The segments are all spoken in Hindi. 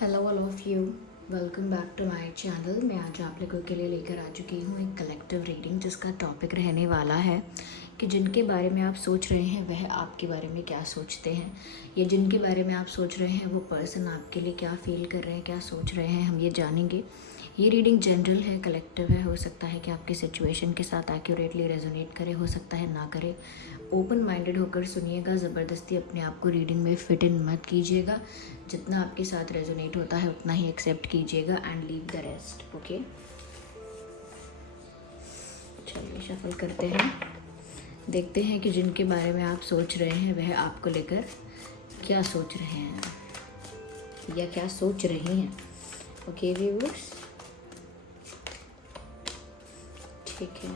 Hello all of you, welcome back to my channel. मैं आज आप लोगों के लिए लेकर आ चुकी हूँ एक कलेक्टिव रीडिंग जिसका टॉपिक रहने वाला है कि जिनके बारे में आप सोच रहे हैं वह आपके बारे में क्या सोचते हैं, या जिनके बारे में आप सोच रहे हैं वो पर्सन आपके लिए क्या फील कर रहे हैं, क्या सोच रहे हैं, हम ये जानेंगे। ये रीडिंग जनरल है, कलेक्टिव है। हो सकता है कि आपकी सिचुएशन के साथ एक्यूरेटली रेजोनेट करे, हो सकता है ना करे। ओपन माइंडेड होकर सुनिएगा, ज़बरदस्ती अपने आप को रीडिंग में फिट इन मत कीजिएगा। जितना आपके साथ रेजोनेट होता है उतना ही एक्सेप्ट कीजिएगा and leave the rest. Okay, चलिए शफल करते हैं, देखते हैं कि जिनके बारे में आप सोच रहे हैं वह आपको लेकर क्या सोच रहे हैं या क्या सोच रही हैं। ओके व्यूअर्स, ठीक है।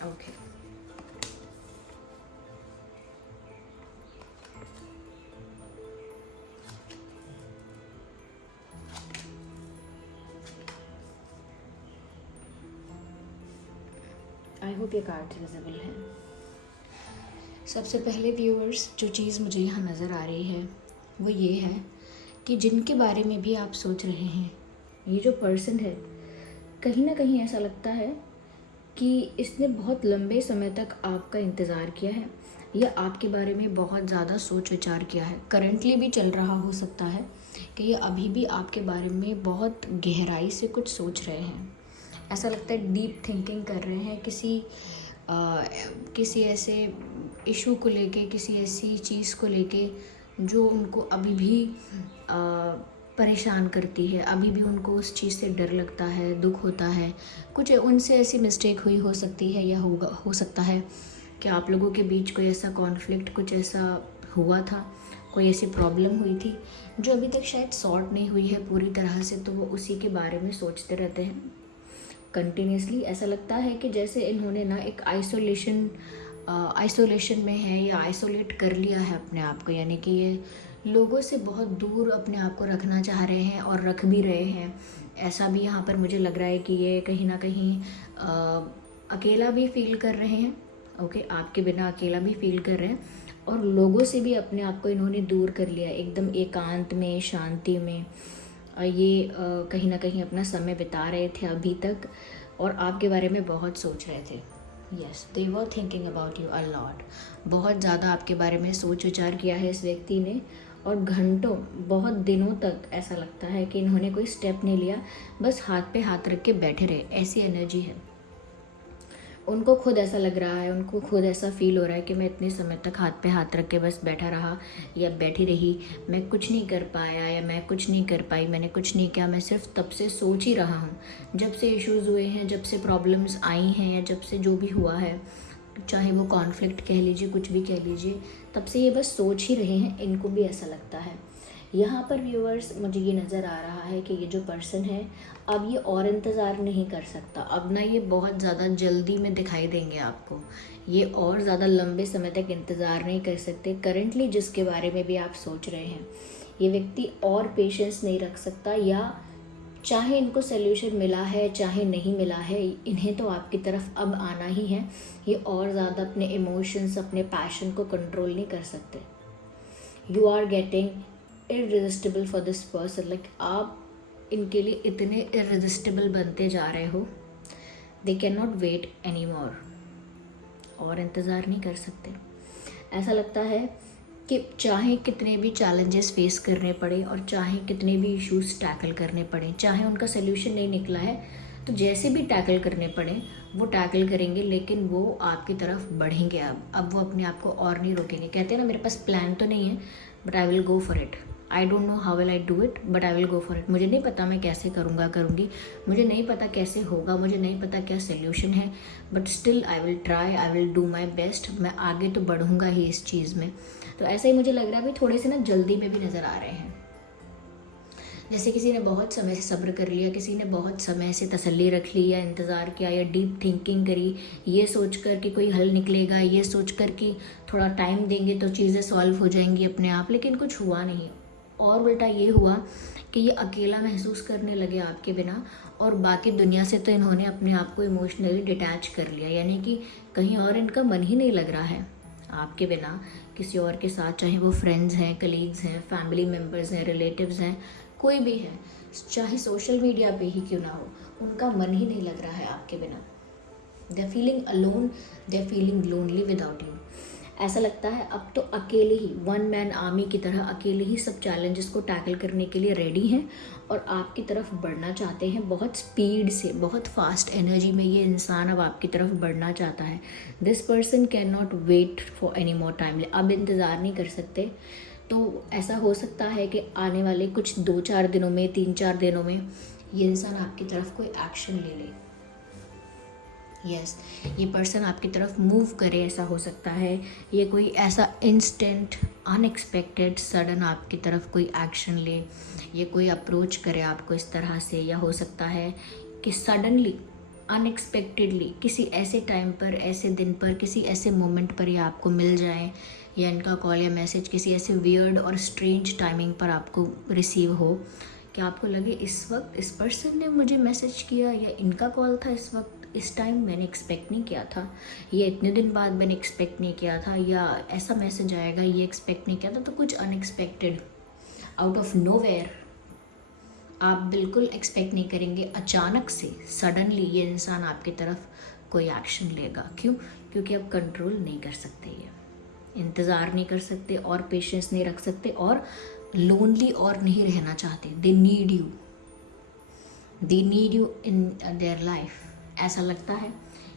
ओके, आई होप ये कार्ड विजिबल है। सबसे पहले व्यूअर्स, जो चीज़ मुझे यहाँ नज़र आ रही है वो ये है कि जिनके बारे में भी आप सोच रहे हैं, ये जो पर्सन है, कहीं ना कहीं ऐसा लगता है कि इसने बहुत लंबे समय तक आपका इंतज़ार किया है या आपके बारे में बहुत ज़्यादा सोच विचार किया है। करंटली भी चल रहा हो सकता है कि ये अभी भी आपके बारे में बहुत गहराई से कुछ सोच रहे हैं। ऐसा लगता है डीप थिंकिंग कर रहे हैं किसी ऐसे इशू को लेके, किसी ऐसी चीज़ को लेके जो उनको अभी भी परेशान करती है, अभी भी उनको उस चीज़ से डर लगता है, दुख होता है। कुछ उनसे ऐसी मिस्टेक हुई हो सकती है, या हो सकता है कि आप लोगों के बीच कोई ऐसा कॉन्फ्लिक्ट, कुछ ऐसा हुआ था, कोई ऐसी प्रॉब्लम हुई थी जो अभी तक शायद सॉर्ट नहीं हुई है पूरी तरह से, तो वो उसी के बारे में सोचते रहते हैं कंटिन्यूसली। ऐसा लगता है कि जैसे इन्होंने ना एक आइसोलेशन में है या आइसोलेट कर लिया है अपने आप को, यानी कि ये लोगों से बहुत दूर अपने आप को रखना चाह रहे हैं और रख भी रहे हैं। ऐसा भी यहाँ पर मुझे लग रहा है कि ये कहीं ना कहीं अकेला भी फील कर रहे हैं। ओके, आपके बिना अकेला भी फील कर रहे हैं और लोगों से भी अपने आप को इन्होंने दूर कर लिया, एकदम एकांत में, शांति में। ये कहीं ना कहीं अपना समय बिता रहे थे अभी तक और आपके बारे में बहुत सोच रहे थे। Yes, they were thinking about you a lot. बहुत ज़्यादा आपके बारे में सोच विचार किया है इस व्यक्ति ने, और घंटों, बहुत दिनों तक ऐसा लगता है कि इन्होंने कोई स्टेप नहीं लिया, बस हाथ पे हाथ रख के बैठे रहे। ऐसी एनर्जी है। उनको खुद ऐसा लग रहा है, उनको खुद ऐसा फील हो रहा है कि मैं इतने समय तक हाथ पे हाथ रख के बस बैठा रहा या बैठी रही, मैं कुछ नहीं कर पाया या मैं कुछ नहीं कर पाई, मैंने कुछ नहीं किया, मैं सिर्फ तब से सोच ही रहा हूँ। जब से इश्यूज़ हुए हैं, जब से प्रॉब्लम्स आई हैं, या जब से जो भी हुआ है, चाहे वो कॉन्फ्लिक्ट कह लीजिए, कुछ भी कह लीजिए, तब से ये बस सोच ही रहे हैं। इनको भी ऐसा लगता है। यहाँ पर व्यूअर्स, मुझे ये नज़र आ रहा है कि ये जो पर्सन है अब ये और इंतज़ार नहीं कर सकता। अब ना ये बहुत ज़्यादा जल्दी में दिखाई देंगे आपको, ये और ज़्यादा लंबे समय तक इंतज़ार नहीं कर सकते। करंटली जिसके बारे में भी आप सोच रहे हैं, ये व्यक्ति और पेशेंस नहीं रख सकता, या चाहे इनको सोल्यूशन मिला है चाहे नहीं मिला है, इन्हें तो आपकी तरफ अब आना ही है। ये और ज़्यादा अपने इमोशंस, अपने पैशन को कंट्रोल नहीं कर सकते। You are getting irresistible for this person. Like आप इनके लिए इतने इररेजिस्टिबल बनते जा रहे हो, they can not wait any more. और इंतज़ार नहीं कर सकते। ऐसा लगता है कि चाहे कितने भी चैलेंजेस फेस करने पड़े और चाहे कितने भी इश्यूज टैकल करने पड़े, चाहे उनका सोल्यूशन नहीं निकला है तो जैसे भी टैकल करने पड़े वो टैकल करेंगे, लेकिन वो आपकी तरफ बढ़ेंगे। अब वो अपने आप को और नहीं रोकेंगे। कहते हैं ना, मेरे पास प्लान तो नहीं है but I will go for it. I don't know how will I do it but I will go for it. मुझे नहीं पता मैं कैसे करूँगी, मुझे नहीं पता कैसे होगा, मुझे नहीं पता क्या सोल्यूशन है, but still I will try, I will do my best. मैं आगे तो बढ़ूँगा ही इस चीज़ में। तो ऐसा ही मुझे लग रहा है, अभी थोड़े से ना जल्दी में भी नज़र आ रहे हैं। जैसे किसी ने बहुत समय से सब्र कर लिया, किसी ने बहुत समय से तसल्ली रख ली या इंतज़ार किया या डीप थिंकिंग करी, ये सोच कर कि कोई हल निकलेगा, ये सोच कर कि थोड़ा टाइम देंगे तो चीज़ें सॉल्व हो जाएंगी अपने आप, लेकिन कुछ हुआ नहीं। और उल्टा ये हुआ कि ये अकेला महसूस करने लगे आपके बिना, और बाकी दुनिया से तो इन्होंने अपने आप को इमोशनली डिटैच कर लिया, यानी कि कहीं और इनका मन ही नहीं लग रहा है आपके बिना किसी और के साथ, चाहे वो फ्रेंड्स हैं, कलीग्स हैं, फैमिली मेम्बर्स हैं, रिलेटिव्स हैं, कोई भी है, चाहे सोशल मीडिया पे ही क्यों ना हो, उनका मन ही नहीं लग रहा है आपके बिना। They are feeling alone, they are feeling lonely without you. ऐसा लगता है अब तो अकेले ही, वन मैन आर्मी की तरह अकेले ही सब चैलेंजेस को टैकल करने के लिए रेडी हैं और आपकी तरफ बढ़ना चाहते हैं बहुत स्पीड से, बहुत फास्ट एनर्जी में ये इंसान अब आपकी तरफ बढ़ना चाहता है। This person can not wait for any more time, अब इंतज़ार नहीं कर सकते। तो ऐसा हो सकता है कि आने वाले कुछ 2-4 दिनों में, 3-4 दिनों में ये इंसान आपकी तरफ कोई एक्शन ले ले। यस, ये पर्सन आपकी तरफ मूव करे, ऐसा हो सकता है। ये कोई ऐसा इंस्टेंट, अनएक्सपेक्टेड, सडन आपकी तरफ कोई एक्शन ले, ये कोई अप्रोच करे आपको इस तरह से, या हो सकता है कि सडनली, अनएक्सपेक्टेडली किसी ऐसे टाइम पर, ऐसे दिन पर, किसी ऐसे मोमेंट पर ये आपको मिल जाए, या इनका कॉल या मैसेज किसी ऐसे वियर्ड और स्ट्रेंज टाइमिंग पर आपको रिसीव हो कि आपको लगे इस वक्त इस पर्सन ने मुझे मैसेज किया, या इनका कॉल था इस वक्त, इस टाइम मैंने एक्सपेक्ट नहीं किया था, या इतने दिन बाद मैंने एक्सपेक्ट नहीं किया था, या ऐसा मैसेज आएगा ये एक्सपेक्ट नहीं किया था। तो कुछ अनएक्सपेक्टेड, आउट ऑफ नोवेयर, आप बिल्कुल एक्सपेक्ट नहीं करेंगे, अचानक से सडनली ये इंसान आपकी तरफ कोई एक्शन लेगा। क्यों? क्योंकि आप कंट्रोल नहीं कर सकते, ये इंतज़ार नहीं कर सकते और पेशेंस नहीं रख सकते और लोनली और नहीं रहना चाहते। They need you in their life. ऐसा लगता है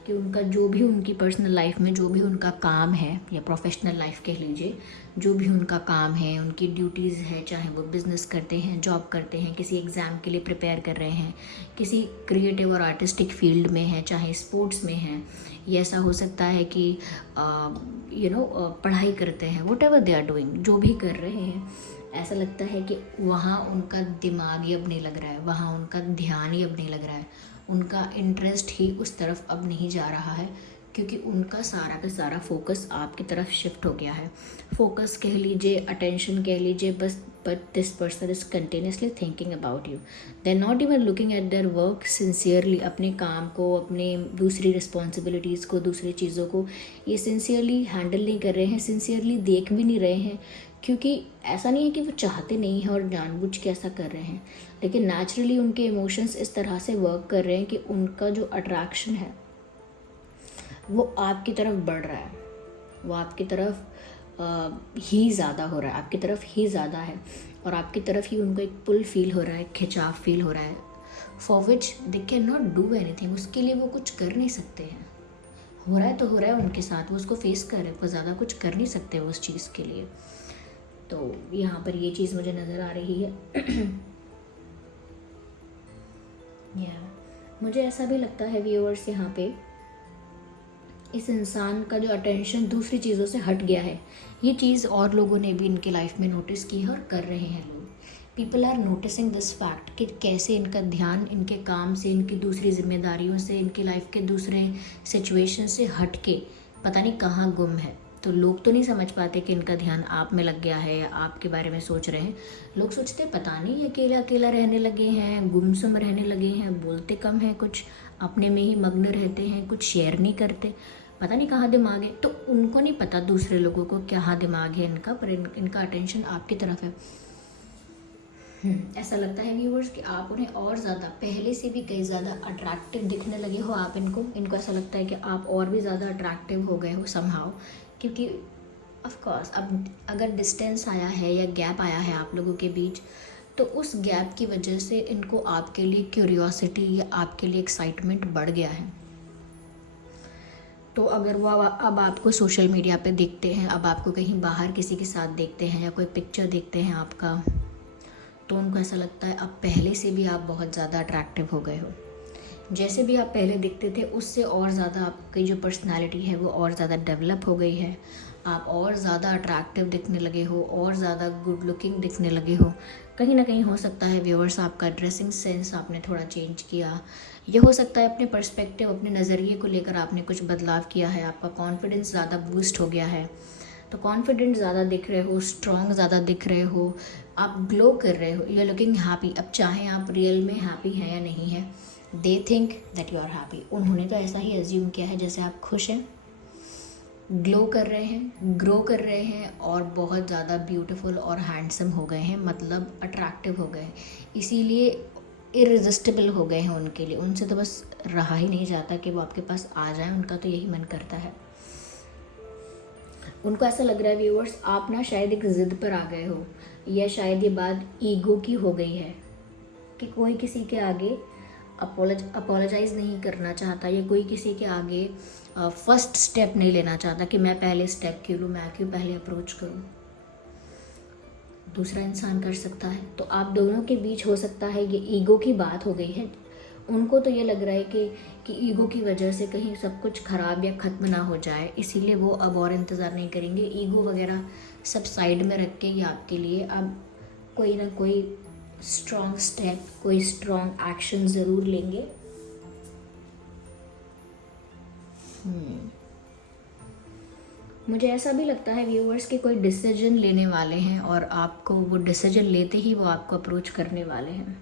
कि उनका जो भी, उनकी पर्सनल लाइफ में जो भी उनका काम है, या प्रोफेशनल लाइफ कह लीजिए, जो भी उनका काम है, उनकी ड्यूटीज़ है, चाहे वो बिज़नेस करते हैं, जॉब करते हैं, किसी एग्ज़ाम के लिए प्रिपेयर कर रहे हैं, किसी क्रिएटिव और आर्टिस्टिक फील्ड में है, चाहे स्पोर्ट्स में है, या ऐसा हो सकता है कि पढ़ाई करते हैं, whatever they are doing, जो भी कर रहे हैं, ऐसा लगता है कि वहाँ उनका दिमाग ही अब नहीं लग रहा है, वहाँ उनका ध्यान ही अब नहीं लग रहा है, उनका इंटरेस्ट ही उस तरफ अब नहीं जा रहा है, क्योंकि उनका सारा का सारा फोकस आपकी तरफ शिफ्ट हो गया है। फोकस कह लीजिए, अटेंशन कह लीजिए, बस but this person is continuously thinking about you. They are not even looking at their work sincerely, अपने काम को, अपने दूसरी रिस्पॉन्सिबिलिटीज़ को, दूसरी चीज़ों को ये सिंसियरली हैंडल नहीं कर रहे हैं, सिंसियरली देख भी नहीं रहे हैं, क्योंकि ऐसा नहीं है कि वो चाहते नहीं हैं और जानबूझ के ऐसा कर रहे हैं, लेकिन नेचुरली उनके इमोशंस इस तरह से वर्क कर रहे हैं कि उनका जो अट्रैक्शन है वो आपकी तरफ बढ़ रहा है, वो आपकी तरफ ही ज़्यादा हो रहा है, आपकी तरफ ही ज़्यादा है, और आपकी तरफ ही उनको एक पुल फील हो रहा है, खिंचाव फील हो रहा है, for which they can not do anything. उसके लिए वो कुछ कर नहीं सकते हैं, हो रहा है तो हो रहा है उनके साथ, वो उसको फेस कर रहे हैं, वो ज़्यादा कुछ कर नहीं सकते वो उस चीज़ के लिए। तो यहाँ पर ये चीज़ मुझे नज़र आ रही है। मुझे ऐसा भी लगता है व्यूअर्स, यहाँ पे इस इंसान का जो अटेंशन दूसरी चीज़ों से हट गया है, ये चीज़ और लोगों ने भी इनके लाइफ में नोटिस की है और कर रहे हैं लोग। People are noticing this fact कि कैसे इनका ध्यान इनके काम से, इनकी दूसरी जिम्मेदारियों से, इनकी लाइफ के दूसरे सिचुएशन से हट के पता नहीं कहाँ गुम है। तो लोग तो नहीं समझ पाते कि इनका ध्यान आप में लग गया है या आपके बारे में सोच रहे हैं। लोग सोचते हैं पता नहीं अकेला अकेला रहने लगे हैं, गुमसुम रहने लगे हैं, बोलते कम हैं, कुछ अपने में ही मग्न रहते हैं, कुछ शेयर नहीं करते, पता नहीं कहाँ दिमाग है। तो उनको नहीं पता दूसरे लोगों को क्या दिमाग है इनका, पर इनका अटेंशन आपकी तरफ है। ऐसा लगता है व्यूवर्स कि आप उन्हें और ज़्यादा, पहले से भी कई ज़्यादा अट्रैक्टिव दिखने लगे हो आप इनको ऐसा लगता है कि आप और भी ज़्यादा अट्रैक्टिव हो गए हो समहाउ, क्योंकि ऑफ कोर्स अब अगर डिस्टेंस आया है या गैप आया है आप लोगों के बीच, तो उस गैप की वजह से इनको आपके लिए क्यूरियोसिटी या आपके लिए एक्साइटमेंट बढ़ गया है। तो अगर वो अब आपको सोशल मीडिया पे देखते हैं, अब आपको कहीं बाहर किसी के साथ देखते हैं या कोई पिक्चर देखते हैं आपका, तो उनको ऐसा लगता है अब पहले से भी आप बहुत ज़्यादा अट्रैक्टिव हो गए हो। जैसे भी आप पहले दिखते थे उससे और ज़्यादा आपकी जो पर्सनालिटी है वो और ज़्यादा डेवलप हो गई है, आप और ज़्यादा अट्रैक्टिव दिखने लगे हो, और ज़्यादा गुड लुकिंग दिखने लगे हो। कहीं ना कहीं हो सकता है व्यूअर्स आपका ड्रेसिंग सेंस आपने थोड़ा चेंज किया। ये हो सकता है अपने पर्सपेक्टिव, अपने नज़रिए को लेकर आपने कुछ बदलाव किया है, आपका कॉन्फिडेंस ज़्यादा बूस्ट हो गया है। तो कॉन्फिडेंट ज़्यादा दिख रहे हो, स्ट्रॉन्ग ज़्यादा दिख रहे हो, आप ग्लो कर रहे हो, यू आर लुकिंग हैप्पी। अब चाहे आप रियल में हैप्पी हैं या नहीं हैं, they think that you are happy. उन्होंने तो ऐसा ही एज्यूम किया है जैसे आप खुश हैं, ग्लो कर रहे हैं, ग्रो कर रहे हैं, और बहुत ज़्यादा ब्यूटीफुल और हैंडसम हो गए हैं, मतलब अट्रैक्टिव हो गए हैं। इसीलिए इररेजिस्टिबल हो गए हैं उनके लिए। उनसे तो बस रहा ही नहीं जाता कि वो आपके पास आ जाए, उनका तो यही मन करता है। उनको ऐसा लग रहा है व्यूअर्स, आप ना शायद एक ज़िद पर आ गए हो, या शायद ये बात ईगो की हो गई है कि कोई किसी के आगे अपोलोजाइज़ नहीं करना चाहता, या कोई किसी के आगे फर्स्ट स्टेप नहीं लेना चाहता कि मैं पहले स्टेप क्यों लूँ, मैं क्यों पहले अप्रोच करूँ। दूसरा इंसान कर सकता है, तो आप दोनों के बीच हो सकता है ये ईगो की बात हो गई है। उनको तो ये लग रहा है कि ईगो की वजह से कहीं सब कुछ ख़राब या ख़त्म ना हो जाए, इसीलिए वो अब और इंतज़ार नहीं करेंगे। ईगो वगैरह सब साइड में रख के ये आपके लिए अब कोई ना कोई स्ट्रॉन्ग स्टेप, कोई स्ट्रॉन्ग एक्शन ज़रूर लेंगे। मुझे ऐसा भी लगता है व्यूअर्स कि कोई डिसीजन लेने वाले हैं, और आपको वो डिसीजन लेते ही वो आपको अप्रोच करने वाले हैं।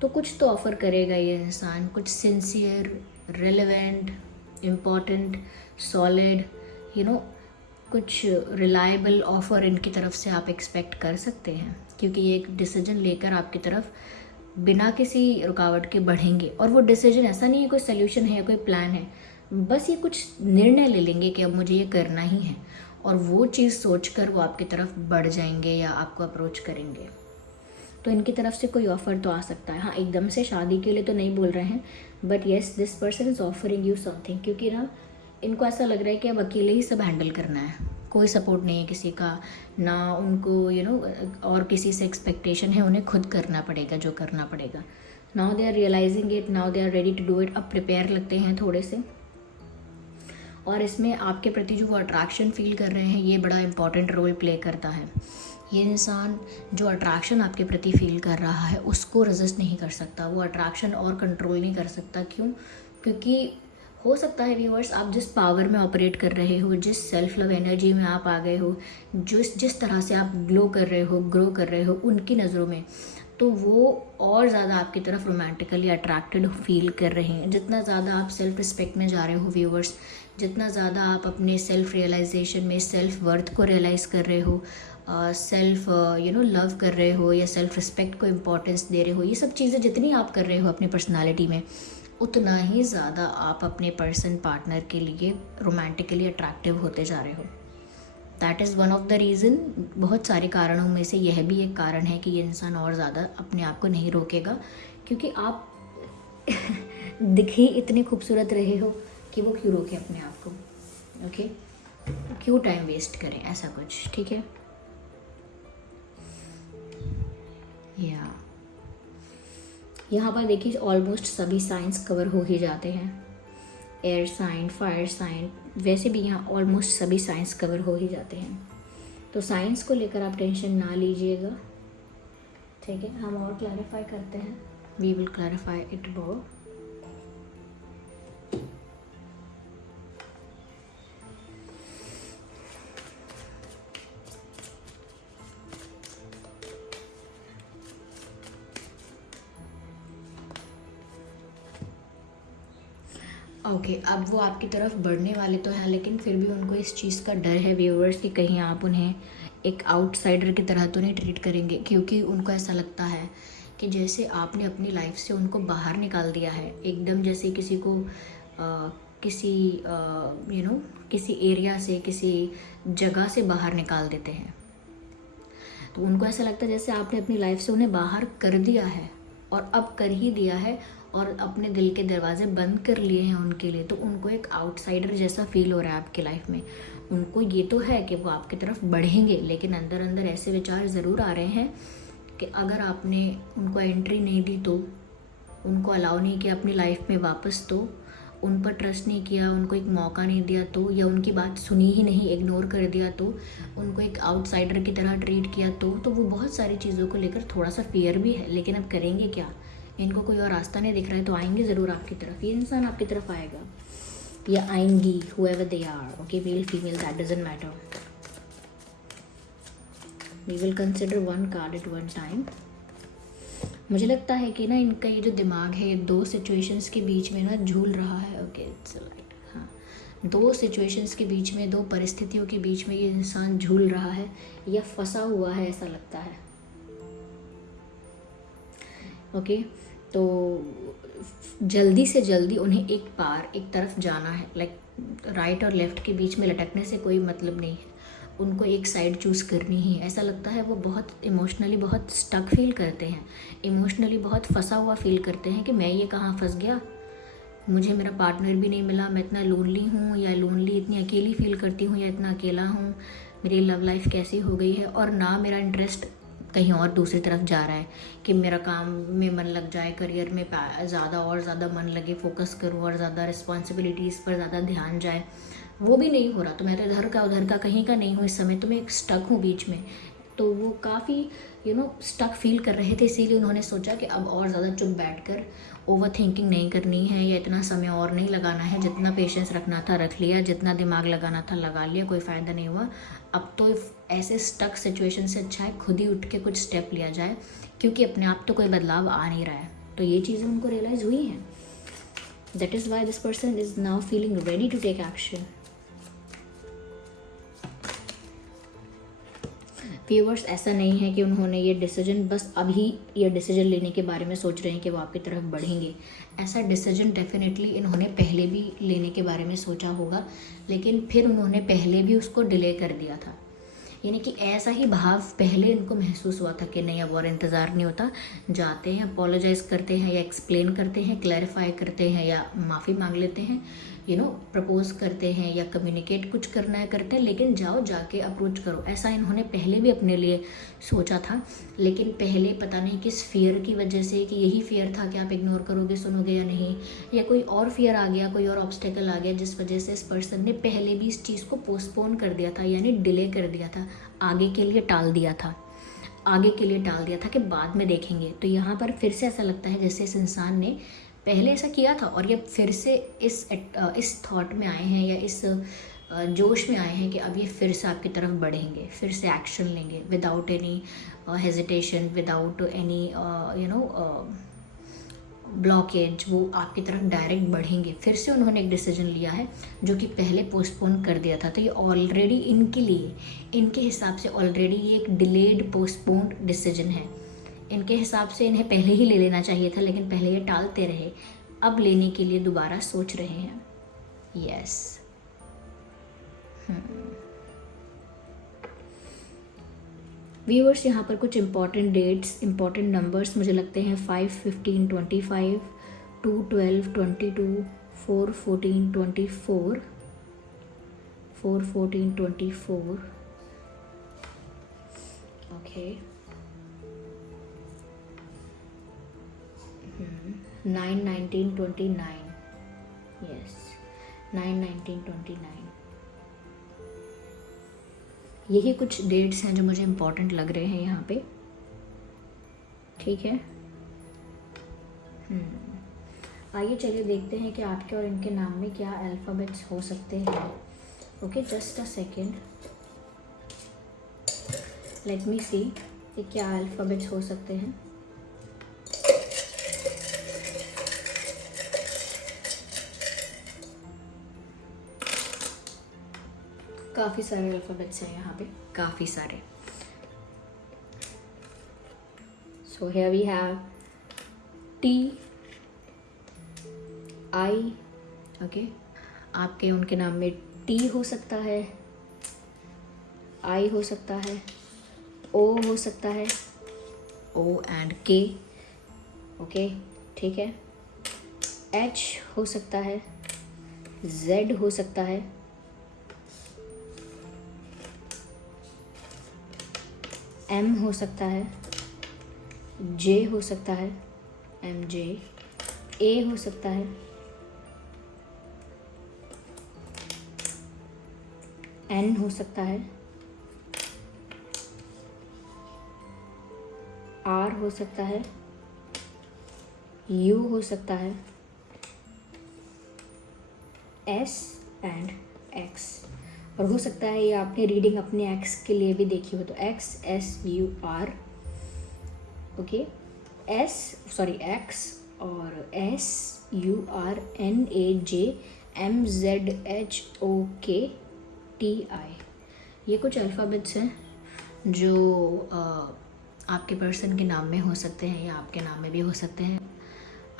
तो कुछ तो ऑफ़र करेगा ये इंसान, कुछ सिंसियर, रिलेवेंट, इम्पॉर्टेंट, सॉलिड, कुछ रिलायबल ऑफ़र इनकी तरफ से आप एक्सपेक्ट कर सकते हैं, क्योंकि ये एक डिसीजन लेकर आपकी तरफ बिना किसी रुकावट के बढ़ेंगे। और वो डिसीजन ऐसा नहीं है कोई सोल्यूशन है या कोई प्लान है, बस ये कुछ निर्णय ले लेंगे कि अब मुझे ये करना ही है, और वो चीज़ सोचकर वो आपकी तरफ बढ़ जाएंगे या आपको अप्रोच करेंगे। तो इनकी तरफ से कोई ऑफ़र तो आ सकता है। हाँ, एकदम से शादी के लिए तो नहीं बोल रहे हैं, but yes this person is offering you something, क्योंकि ना इनको ऐसा लग रहा है कि अब अकेले ही सब हैंडल करना है, कोई सपोर्ट नहीं है किसी का, ना उनको और किसी से एक्सपेक्टेशन है, उन्हें खुद करना पड़ेगा जो करना पड़ेगा। Now they are realising it, now they are ready to do it. अब प्रिपेयर लगते हैं थोड़े से, और इसमें आपके प्रति जो वो अट्रैक्शन फील कर रहे हैं, ये बड़ा इंपॉर्टेंट रोल प्ले करता है। ये इंसान जो अट्रैक्शन आपके प्रति फील कर रहा है उसको रेजिस्ट नहीं कर सकता, वो अट्रैक्शन और कंट्रोल नहीं कर सकता। क्यों? क्योंकि हो सकता है व्यूअर्स, आप जिस पावर में ऑपरेट कर रहे हो, जिस सेल्फ लव एनर्जी में आप आ गए हो, जिस तरह से आप ग्लो कर रहे हो, ग्रो कर रहे हो उनकी नज़रों में, तो वो और ज़्यादा आपकी तरफ रोमांटिकली अट्रैक्टेड फील कर रहे हैं। जितना ज़्यादा आप सेल्फ रिस्पेक्ट में जा रहे हो व्यूअर्स, जितना ज़्यादा आप अपने सेल्फ रियलाइजेशन में सेल्फ वर्थ को रियलाइज़ कर रहे हो, सेल्फ लव कर रहे हो, या सेल्फ रिस्पेक्ट को इम्पोर्टेंस दे रहे हो, ये सब चीज़ें जितनी आप कर रहे हो अपनी पर्सनालिटी में, उतना ही ज़्यादा आप अपने पार्टनर के लिए रोमांटिकली अट्रैक्टिव होते जा रहे हो। That is one of the reason. बहुत सारे कारणों में से यह भी एक कारण है कि ये इंसान और ज़्यादा अपने आप को नहीं रोकेगा, क्योंकि आप दिख ही इतने खूबसूरत रहे हो कि वो क्यों रोके अपने आप को। ओके, क्यों टाइम वेस्ट करें, ऐसा कुछ। ठीक है, या यहाँ पर देखिए ऑलमोस्ट सभी साइंस कवर हो ही जाते हैं, एयर साइन, फायर साइन, वैसे भी यहाँ ऑलमोस्ट सभी साइंस कवर हो ही जाते हैं। तो साइंस को लेकर आप टेंशन ना लीजिएगा, ठीक है। हम और क्लैरिफाई करते हैं, we will clarify it more. Okay, अब वो आपकी तरफ बढ़ने वाले तो हैं, लेकिन फिर भी उनको इस चीज़ का डर है व्यूअर्स कि कहीं आप उन्हें एक आउटसाइडर की तरह तो नहीं ट्रीट करेंगे, क्योंकि उनको ऐसा लगता है कि जैसे आपने अपनी लाइफ से उनको बाहर निकाल दिया है एकदम, जैसे किसी को किसी एरिया से, किसी जगह से बाहर निकाल देते हैं। तो उनको ऐसा लगता है जैसे आपने अपनी लाइफ से उन्हें बाहर कर दिया है, और अब कर ही दिया है, और अपने दिल के दरवाजे बंद कर लिए हैं उनके लिए। तो उनको एक आउटसाइडर जैसा फील हो रहा है आपकी लाइफ में। उनको ये तो है कि वो आपकी तरफ बढ़ेंगे, लेकिन अंदर अंदर ऐसे विचार ज़रूर आ रहे हैं कि अगर आपने उनको एंट्री नहीं दी, तो उनको अलाउ नहीं किया अपनी लाइफ में वापस, तो उन पर ट्रस्ट नहीं किया, उनको एक मौका नहीं दिया तो, या उनकी बात सुनी ही नहीं, इग्नोर कर दिया तो, उनको एक आउटसाइडर की तरह ट्रीट किया तो वो बहुत सारी चीज़ों को लेकर थोड़ा सा फियर भी है। लेकिन अब करेंगे क्या, इनको कोई और रास्ता नहीं दिख रहा है तो आएंगे ज़रूर आपकी तरफ, ये इंसान आपकी तरफ आएगा या आएंगी, whoever they are, okay, male female that doesn't matter. We will consider one card at one time. मुझे लगता है कि ना इनका ये जो दिमाग है, दो सिचुएशंस के बीच में ना झूल रहा है। Okay, it's right. हाँ, दो सिचुएशंस के बीच में, दो परिस्थितियों के बीच में ये इंसान झूल रहा है या फंसा हुआ है, ऐसा लगता है। ओके, तो जल्दी से जल्दी उन्हें एक तरफ जाना है। लाइक राइट और लेफ़्ट के बीच में लटकने से कोई मतलब नहीं है, उनको एक साइड चूज़ करनी ही है। ऐसा लगता है वो बहुत इमोशनली बहुत स्टक फील करते हैं, इमोशनली बहुत फंसा हुआ फील करते हैं कि मैं ये कहाँ फंस गया, मुझे मेरा पार्टनर भी नहीं मिला, मैं इतना लोनली हूँ, या लोनली इतनी अकेली फील करती हूँ, या इतना अकेला हूँ, मेरी लव लाइफ कैसी हो गई है। और ना मेरा इंटरेस्ट कहीं और दूसरी तरफ जा रहा है कि मेरा काम में मन लग जाए, करियर में ज़्यादा मन लगे, फोकस करूँ और ज़्यादा रिस्पॉन्सिबिलिटीज़ पर ज़्यादा ध्यान जाए, वो भी नहीं हो रहा। तो मैं तो इधर का उधर का कहीं का नहीं हूँ इस समय, तो मैं एक स्टक हूँ बीच में। तो वो काफ़ी स्टक फील कर रहे थे, इसीलिए उन्होंने सोचा कि अब और ज़्यादा चुप बैठकर ओवर थिंकिंग नहीं करनी है, या इतना समय और नहीं लगाना है, जितना पेशेंस रखना था रख लिया, जितना दिमाग लगाना था लगा लिया, कोई फ़ायदा नहीं हुआ। अब तो ऐसे स्टक सिचुएशन से अच्छा है खुद ही उठ के कुछ स्टेप लिया जाए, क्योंकि अपने आप तो कोई बदलाव आ नहीं रहा है। तो ये चीज़ें उनको रियलाइज़ हुई हैं। That is why this person is now feeling ready to take action. Viewers, ऐसा नहीं है कि उन्होंने ये डिसीजन बस अभी ये डिसीजन लेने के बारे में सोच रहे हैं कि वो आपकी तरफ बढ़ेंगे। ऐसा डिसीजन डेफिनेटली इन्होंने पहले भी लेने के बारे में सोचा होगा, लेकिन फिर उन्होंने पहले भी उसको डिले कर दिया था। यानी कि ऐसा ही भाव पहले इनको महसूस हुआ था कि नहीं, अब और इंतज़ार नहीं होता, जाते हैं, अपोलोजाइज़ करते हैं या एक्सप्लेन करते हैं, क्लैरिफाई करते हैं या माफ़ी मांग लेते हैं, प्रपोज करते हैं या कम्युनिकेट कुछ करना है करते हैं, लेकिन जाओ जाके अप्रोच करो। ऐसा इन्होंने पहले भी अपने लिए सोचा था, लेकिन पहले पता नहीं किस फियर की वजह से, कि यही फियर था कि आप इग्नोर करोगे, सुनोगे या नहीं, या कोई और फियर आ गया, कोई और ऑब्स्टेकल आ गया, जिस वजह से इस पर्सन ने पहले भी इस चीज़ को पोस्टपोन कर दिया था, यानी डिले कर दिया था, आगे के लिए टाल दिया था कि बाद में देखेंगे। तो यहाँ पर फिर से ऐसा लगता है जैसे इस इंसान ने पहले ऐसा किया था और ये फिर से इस थॉट में आए हैं, या इस जोश में आए हैं कि अब ये फिर से आपकी तरफ बढ़ेंगे, फिर से एक्शन लेंगे without any hesitation, without any blockage. वो आपकी तरफ डायरेक्ट बढ़ेंगे। फिर से उन्होंने एक डिसीजन लिया है जो कि पहले पोस्टपोन कर दिया था। तो ये ऑलरेडी इनके हिसाब से ऑलरेडी ये एक डिलेड पोस्टपोन्ड डिसीजन है। इनके हिसाब से इन्हें पहले ही ले लेना चाहिए था, लेकिन पहले ये टालते रहे, अब लेने के लिए दोबारा सोच रहे हैं। यस, व्यूअर्स, यहाँ पर कुछ इंपॉर्टेंट डेट्स, इंपॉर्टेंट नंबर्स मुझे लगते हैं 5, 15, 25, 2, 12, 22, 4, 14, 24, 4, 14, 24, ओके, 9, 19, 29, यस, 9, 19, 29। यही कुछ डेट्स हैं जो मुझे इम्पोर्टेंट लग रहे हैं यहाँ पे। ठीक है, आइए चलिए देखते हैं कि आपके और इनके नाम में क्या अल्फ़ाबेट्स हो सकते हैं। Okay, just a second, let me see कि क्या अल्फ़ाबेट्स हो सकते हैं। काफ़ी सारे अल्फ़ाबेट्स हैं यहाँ पे, काफ़ी सारे। So here we have T, I, okay, आपके उनके नाम में T हो सकता है, I हो सकता है, O हो सकता है, O and K, ओके, ठीक है, H हो सकता है, Z हो सकता है, M हो सकता है, J हो सकता है, MJ, A हो सकता है, एन हो सकता है, आर हो सकता है, यू हो सकता है, एस एंड एक्स। और हो सकता है ये आपने रीडिंग अपने एक्स के लिए भी देखी हो, तो X, S U R, okay, X और S U R N A J M Z H O K T आई। ये कुछ अल्फ़ाबेट्स हैं जो आपके पर्सन के नाम में हो सकते हैं या आपके नाम में भी हो सकते हैं।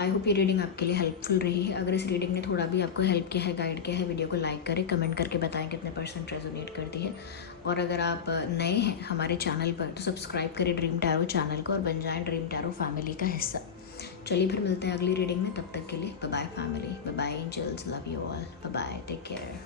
आई होप ये रीडिंग आपके लिए हेल्पफुल रही है। अगर इस रीडिंग ने थोड़ा भी आपको हेल्प किया है, गाइड किया है, वीडियो को लाइक करें, कमेंट करके बताएं कितने % रेजोनेट करती है। और अगर आप नए हैं हमारे चैनल पर तो सब्सक्राइब करें ड्रीम टैरो चैनल को और बन जाएं ड्रीम टैरो फैमिली का हिस्सा। चलिए फिर मिलते हैं अगली रीडिंग में, तब तक के लिए bye bye family, bye bye angels, love you all, bye bye, take care.